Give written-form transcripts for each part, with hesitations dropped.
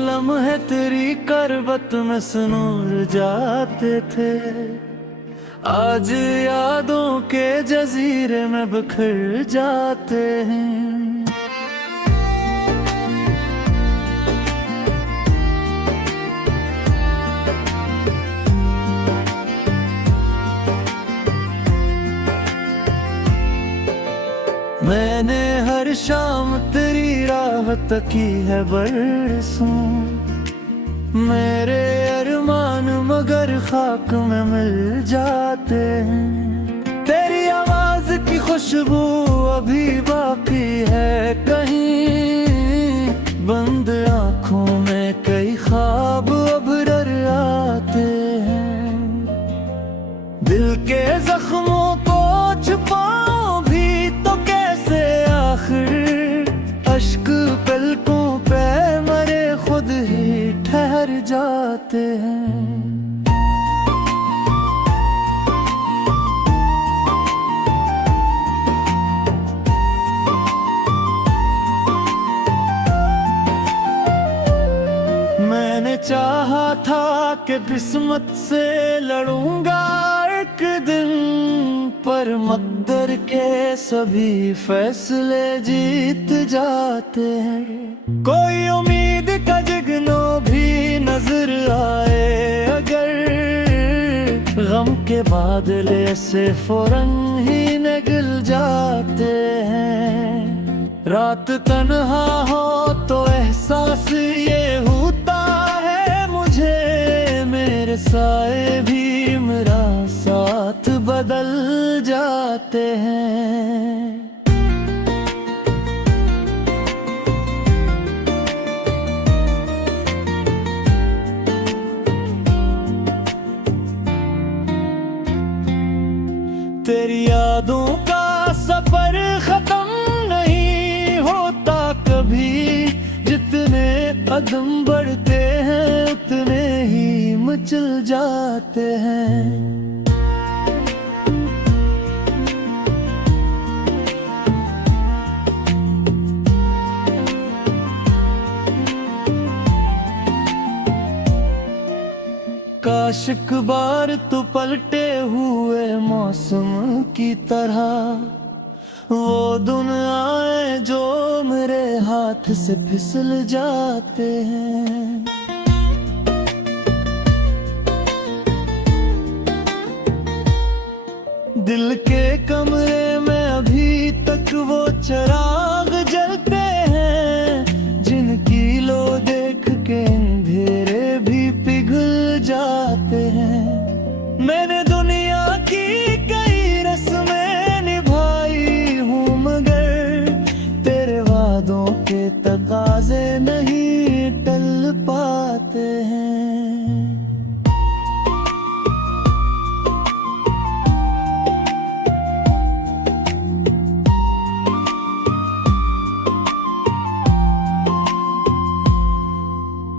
लम्हे तेरी करबत में सनूर जाते थे, आज यादों के जजीरे में बिखर जाते हैं। मैंने हर शाम तेरी राह तकी है बरसों, मेरे अरमान मगर खाक में मिल जाते हैं। तेरी आवाज की खुशबू अभी बाकी है कहीं, बंद आंखों में कई ख्वाब अब रर आते हैं। दिल के जख्मों को छुपाऊं भी तो कैसे, आखिर अश्क पलकों पे मरे खुद ही ठहर जाते हैं। मैंने चाहा था कि किस्मत से लड़ूंगा एक दिन, पर मकदर के सभी फैसले जीत जाते हैं। कोई उम्मीद का जगनो भी नजर आए अगर, गम के बादल से फौरन ही निकल जाते हैं। रात तन्हा हो तो एहसास ये होता है मुझे, मेरे साए भी मेरा साथ बदल जाते हैं। तेरी यादों का सफर खत्म नहीं होता कभी, जितने कदम बढ़ते हैं उतने ही मचल जाते हैं। काश एक बार तो पलटे हुए मौसम की तरह, वो दुनियाएं जो मेरे हाथ से फिसल जाते हैं। दिल के कमरे में अभी तक वो चिराग जलते हैं, जिनकी लो देख के अंधेरे भी पिघल जाते हैं। मैंने दुनिया की कई रस्में निभाई हूँ, मगर तेरे वादों के तकाजे नहीं टल पाते हैं।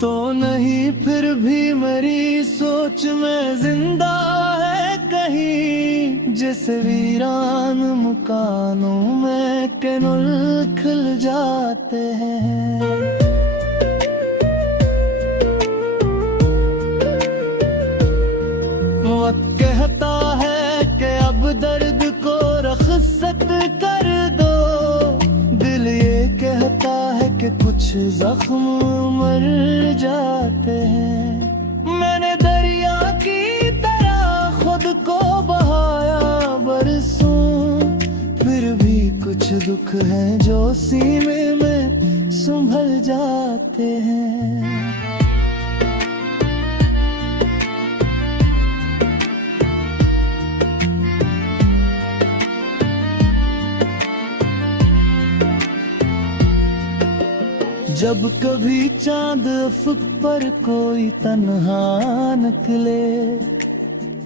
तो नहीं फिर भी मेरी सोच में जिंदा है कहीं, जैसे वीरान मकानों में के नुल खिल जाते हैं। वक्त कहता है कि अब दर्द को रख्सत कर दो, दिल ये कहता है कि कुछ जख्म मर जाते हैं। मैंने दरिया की तरह खुद को बहाया बरसों, फिर भी कुछ दुख हैं जो सीने में संभल जाते हैं। जब कभी चांद अफ़क़ पर कोई तन्हा निकले,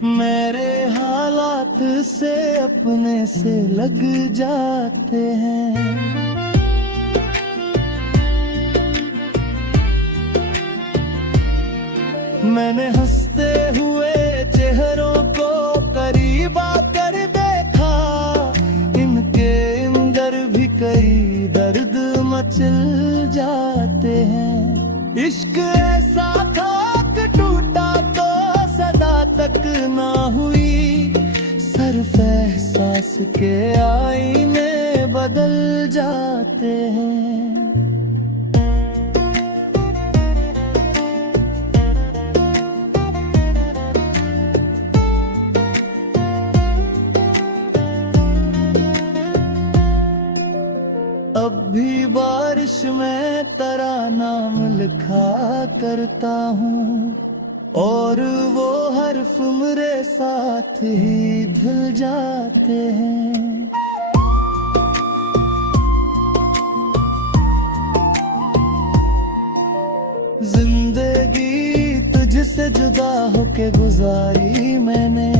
मेरे हालात से अपने से लग जाते हैं। मैंने हंसते हुए चेहरों को करीब आकर देखा, इनके अंदर भी कई दर्द मचल जाते हैं। इश्क ऐसा था कि टूटा तो सदा तक ना हुई, सिर्फ एहसास के आईने बदल जाते हैं। अब भी बारिश में तेरा नाम लिखा करता हूँ, और वो हर्फ मेरे साथ ही धुल जाते हैं। जिंदगी तुझसे जुदा होके गुजारी मैंने,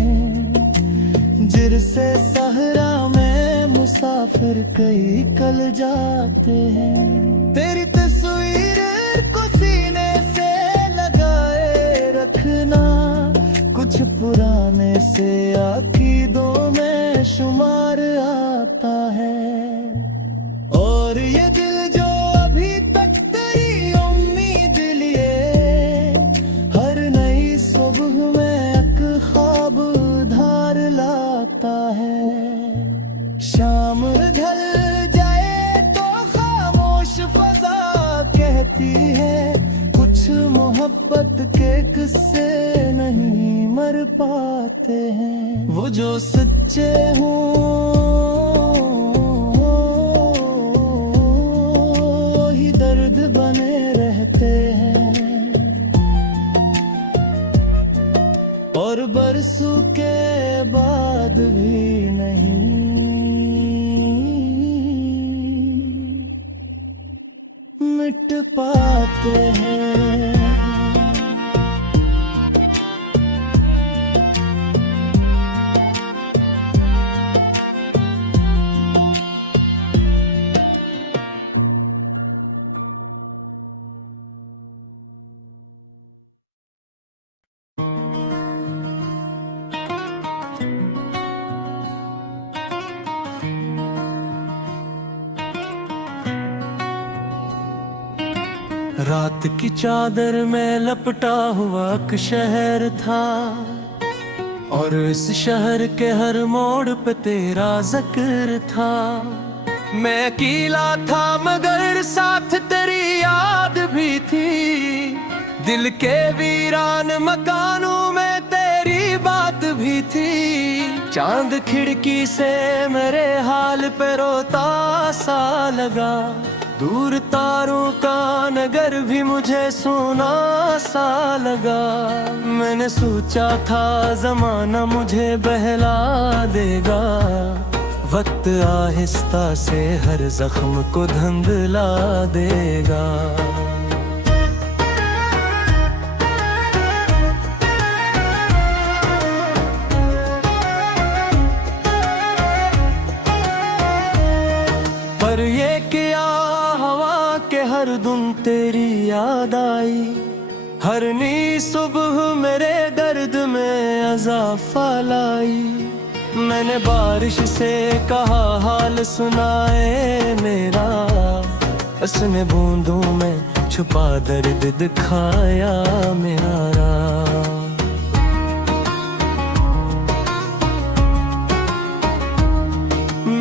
जिर से सहरा में मुसाफिर कई कल जाते हैं। तेरी तस्वीर को सीने से लगाए रखना, कुछ पुराने से अकीदों में शुमार आता है। और ये दिल जो अभी तक तेरी उम्मीद लिए, हर नई सुबह में एक ख्वाब धार लाता है। शाम ढल जाए तो खामोश फजा कहती है, कुछ मोहब्बत के किस्से नहीं मर पाते हैं। वो जो सच्चे हों ही दर्द बने रहते हैं, और बरसों के बाद भी नहीं मिट पाते हैं। रात की चादर में लपटा हुआ एक शहर था, और इस शहर के हर मोड़ पे तेरा जिक्र था। मैं अकेला था मगर साथ तेरी याद भी थी, दिल के वीरान मकानों में तेरी बात भी थी। चांद खिड़की से मेरे हाल पे रोता सा लगा, दूर तारों का नगर भी मुझे सोना सा लगा। मैंने सोचा था जमाना मुझे बहला देगा, वक्त आहिस्ता से हर जख्म को धुंधला देगा। पर ये किया हवा के हर धुन तेरी याद आई, हर नी सुबह मेरे दर्द में अज़ाफ़ा लाई। मैंने बारिश से कहा हाल सुनाए मेरा, उसने बूंदों में छुपा दर्द दिखाया मेरा।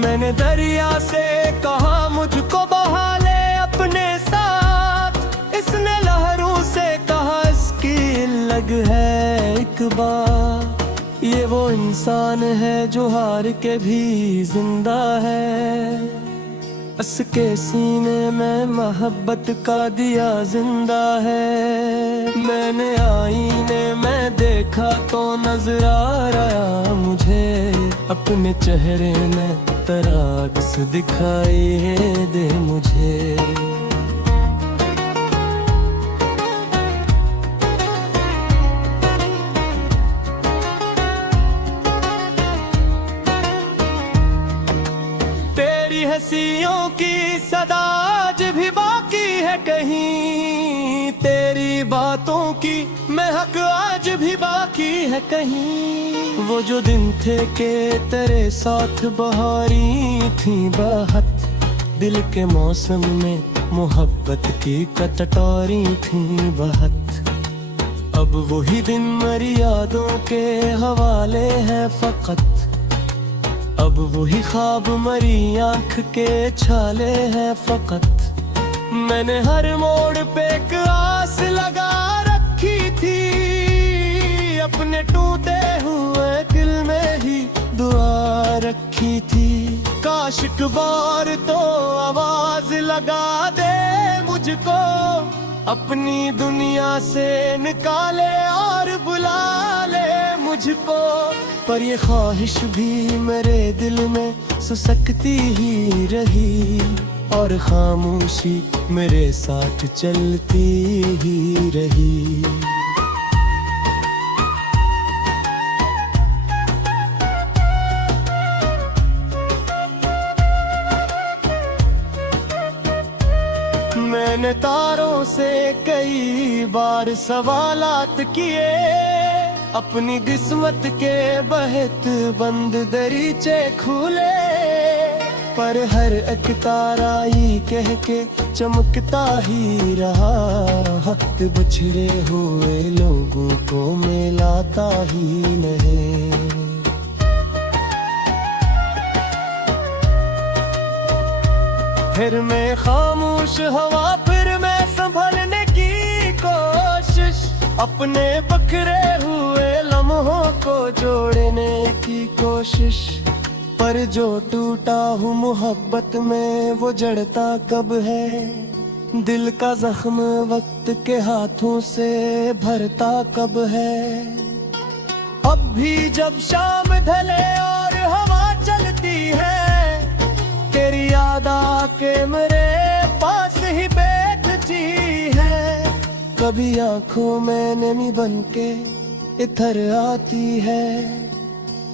मैंने दरिया से कहा मुझको बहा ले अपने साथ, इसने लहरों से कहा इसकी लग है एक बार। ये वो इंसान है जो हार के भी जिंदा है, उसके सीने में मोहब्बत का दिया जिंदा है। मैंने आईने में देखा तो नजर आ रहा मुझे, अपने चेहरे में तेरा अक्स दिखाई दे मुझे। तेरी हंसियों की सदा आज भी बाकी है कहीं, तेरी बातों की महक आज भी बाकी है कहीं। वो जो दिन थे के तेरे साथ बहारी थी बहत, दिल के मौसम में मोहब्बत की कटोरी थी बहुत। अब वही दिन मेरी यादों के हवाले हैं फकत। अब वही ख्वाब मरी आंख के छाले हैं फकत। मैंने हर मोड़ पे एक आस लगा रखी थी, अपने टूटे हुए दिल में ही दुआ रखी थी। काश एक बार तो आवाज लगा दे मुझको, अपनी दुनिया से निकाले और बुला ले मुझको। पर ये ख्वाहिश भी मेरे दिल में सुसकती ही रही, और खामोशी मेरे साथ चलती ही रही। मैंने तारों से कई बार सवालात किए, अपनी किस्मत के बहत बंद दरीचे खुले। पर हर एक तारा ही कह के चमकता ही रहा, हक बिछड़े हुए लोगों को मिलाता ही नहीं। फिर मैं खामोश हवा, फिर मैं संभलने की कोशिश, अपने बखरे हुए लम्हों को जोड़ने की कोशिश। पर जो टूटा हूँ मोहब्बत में वो जड़ता कब है, दिल का जख्म वक्त के हाथों से भरता कब है। अब भी जब शाम ढले और हवा चलती है, तेरी याद आके मेरे पास ही बैठती है। कभी आंखों में नमी बनके इधर आती है,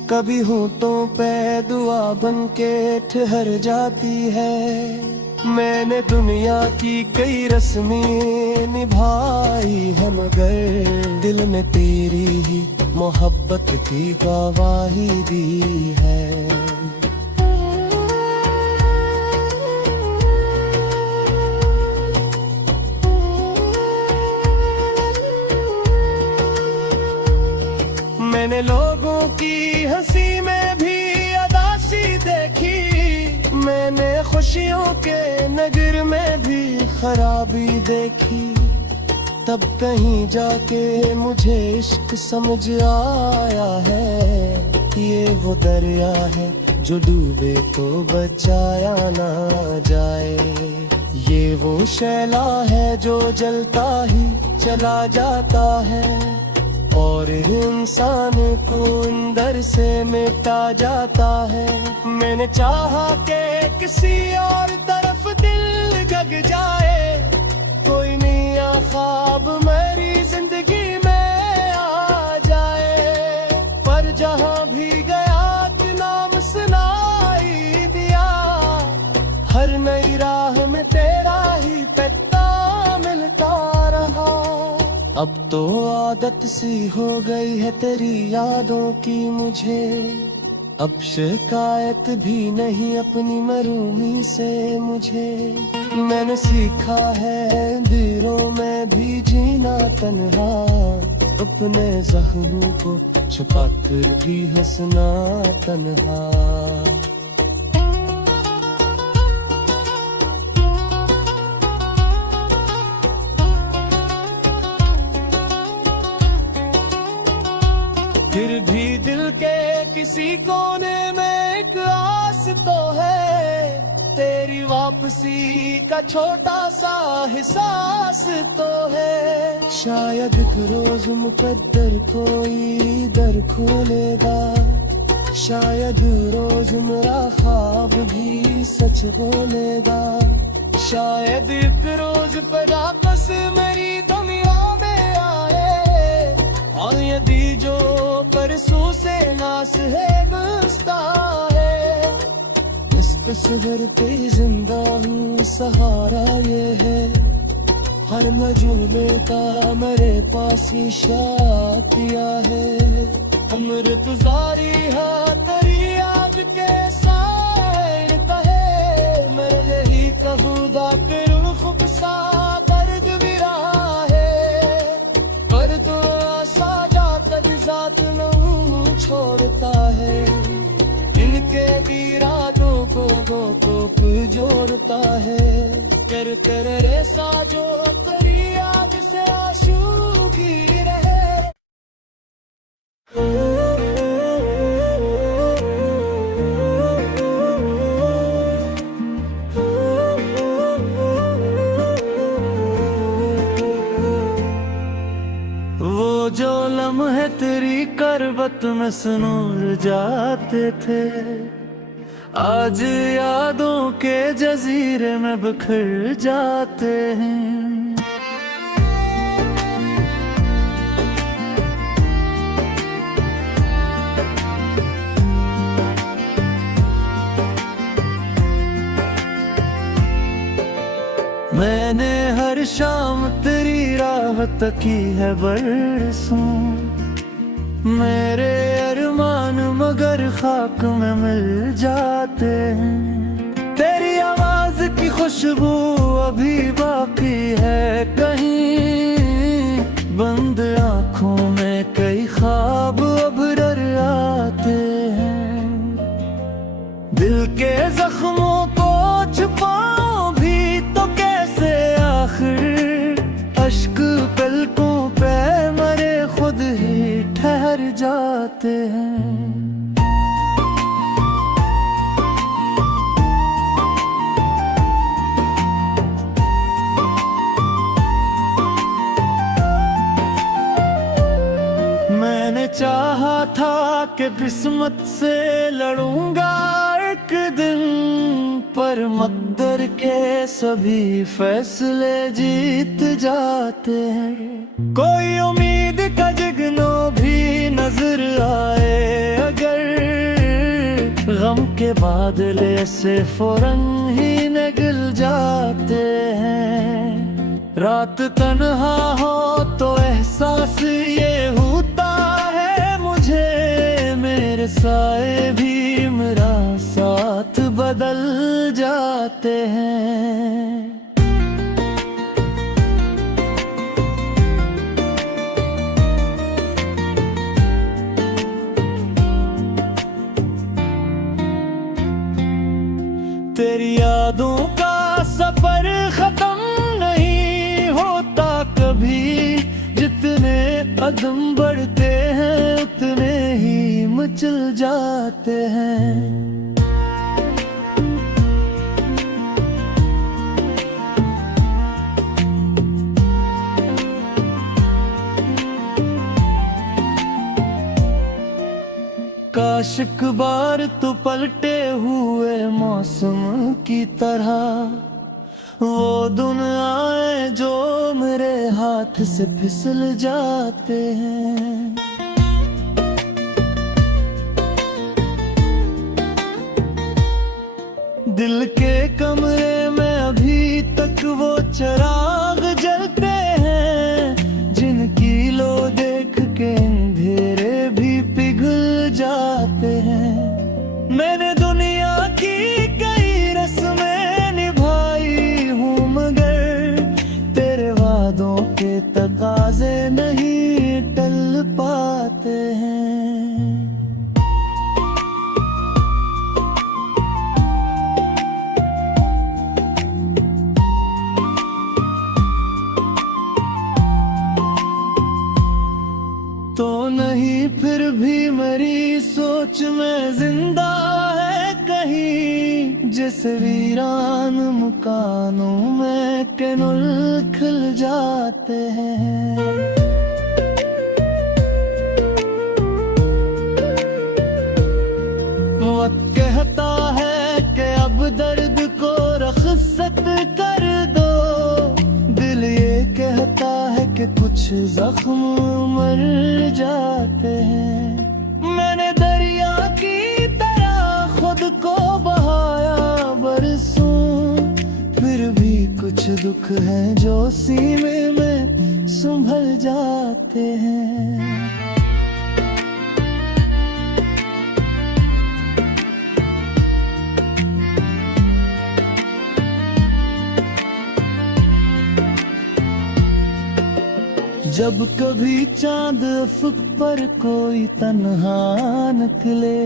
कभी होठों पे दुआ बनके ठहर जाती है। मैंने दुनिया की कई रस्में निभाई है, मगर दिल ने तेरी ही मोहब्बत की गवाही दी है। मैंने लोगों की हंसी में भी अदासी देखी, मैंने खुशियों के नगर में भी खराबी देखी। तब कहीं जाके मुझे इश्क समझ आया है, ये वो दरिया है जो डूबे तो बचाया ना जाए। ये वो शैला है जो जलता ही चला जाता है, और इंसान को अंदर से मिटा जाता है। मैंने चाहा कि किसी और तरफ दिल जग जाए, कोई नया ख्वाब मेरी जिंदगी में आ जाए। पर जहां भी गया नाम सुनाई दिया, हर नई राह में तेरा ही पत्ता मिलता रहा। अब तो आदत सी हो गई है तेरी यादों की मुझे, अब शिकायत भी नहीं अपनी मरूमी से मुझे। मैंने सीखा है अंधेरों में भी जीना तन्हा, अपने जख्मों को छुपा कर भी हंसना तन्हा। फिर भी दिल के किसी कोने में एक आस तो है, तेरी वापसी का छोटा सा एहसास तो है। शायद एक रोज मुकद्दर कोई दर खोलेगा, शायद रोज मेरा ख्वाब भी सच बोलेगा। शायद एक रोज पर आपस मेरी दुनिया में आए, और यदि जो परसों से नास है बसता है। इस तस्वीर पे जिंदा हूँ, सहारा ये है हर मजूबे का मेरे पास इशारा है। उम्र गुजारी है तेरी याद के साथ है, मैं यही कहूँगा कि खूब साथ होता है। कर कर रे साजो तेरी याद से आशूकी रहे। वो जो लम्हे तेरी करबत में सुनूर जाते थे, आज यादों के जजीरे में बिखर जाते हैं। मैंने हर शाम तेरी राह तकी है बरसों, मेरे अरमान मगर खाक में मिल जाते हैं। तेरी आवाज की खुशबू अभी बाकी है कहीं, बंद आंखों में कई ख्वाब अब डर आते हैं। दिल के जख्मों को छुपाऊं भी तो कैसे, आखिर अश्क पलकों पे मरे खुद ही ठहर जाते हैं। मैंने चाहा था कि किस्मत से लड़ूंगा एक दिन, पर मकदर के सभी फैसले जीत जाते हैं। कोई उम्मीद का जगनो भी नजर आए अगर, गम के बादल ऐसे फौरन ही निगल जाते हैं। रात तन्हा हो तो एहसास ये होता है मुझे, मेरे साए भी मेरा साथ बदल जाते हैं। तेरी यादों का सफर खत्म नहीं होता कभी, जितने कदम बढ़ते हैं उतने ही मचल जाते हैं। काश एक बार तो पलटे हुए मौसम की तरह वो दिन आए जो मेरे हाथ से फिसल जाते हैं। दिल के कमरे में अभी तक वो चिराग जलते हैं, जिनकी लो देख के अंधेरे भी पिघल जाते हैं। मैंने दुनिया की कई रस्में निभाई हूँ मगर तेरे वादों के तकाजे नहीं टल पाते हैं। तो नहीं फिर भी मेरी सोच में जिंदा है कहीं, जैसे वीरान मकानों में कैनुल खिल जाते हैं। वक्त कहता है कि अब दर्द को रख्सत कर दो, दिल ये कहता है कि कुछ जख्म मर जाते हैं। मैंने दरिया की तरह खुद को बहाया बरसों, फिर भी कुछ दुख हैं जो सीने में संभल जाते हैं। जब कभी चांद अफ़क़ पर कोई तन्हा निकले,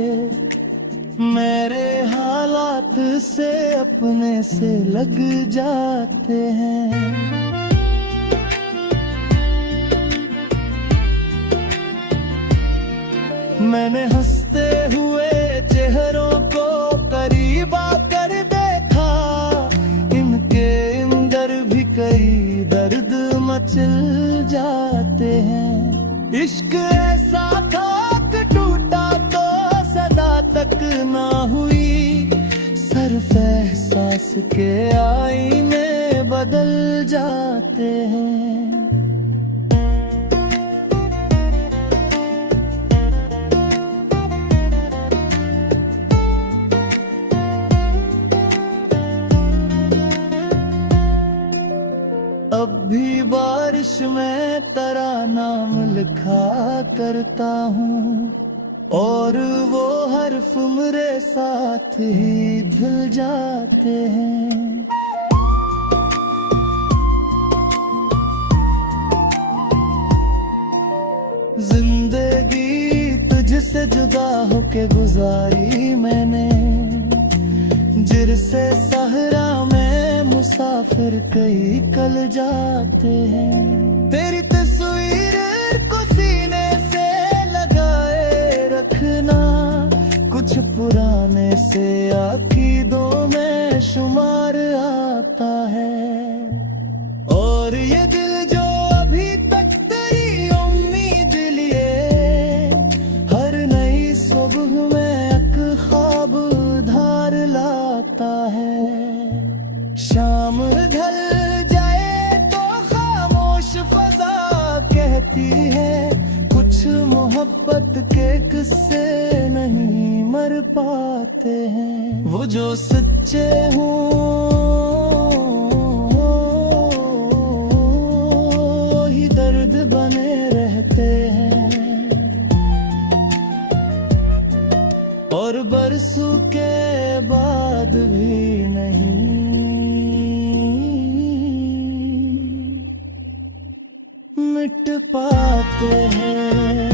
मेरे हालात से अपने से लग जाते हैं। मैंने हंसते हुए चेहरों को करीब आकर देखा, इनके अंदर भी कई दर्द मचल जाते हैं। इश्क ऐसा था कि टूटा तो सदा तक ना हुई, सिर्फ एहसास के आईने बदल जाते हैं। अब भी बारिश में तेरा नाम लिखा करता हूँ, और वो हर्फ मेरे साथ ही धुल जाते हैं। जिंदगी तुझसे जुदा होके गुजारी मैंने, जिरसे सहरा में मुसाफिर कई कल जाते हैं। तेरी तस्वीर को सीने से लगाए रखना, कुछ पुराने से अकीदों में शुमार आता है। और ये दिल जो अभी तक तेरी उम्मीद लिए, हर नई सुबह में एक ख्वाब धार लाता है। शाम ढल जाए तो खामोश फजा कहती है, कुछ मोहब्बत के किस्से नहीं मर पाते हैं। वो जो सच्चे हों ही दर्द बने रहते हैं, और बरसों के बाद भी नहीं मिट पाते हैं।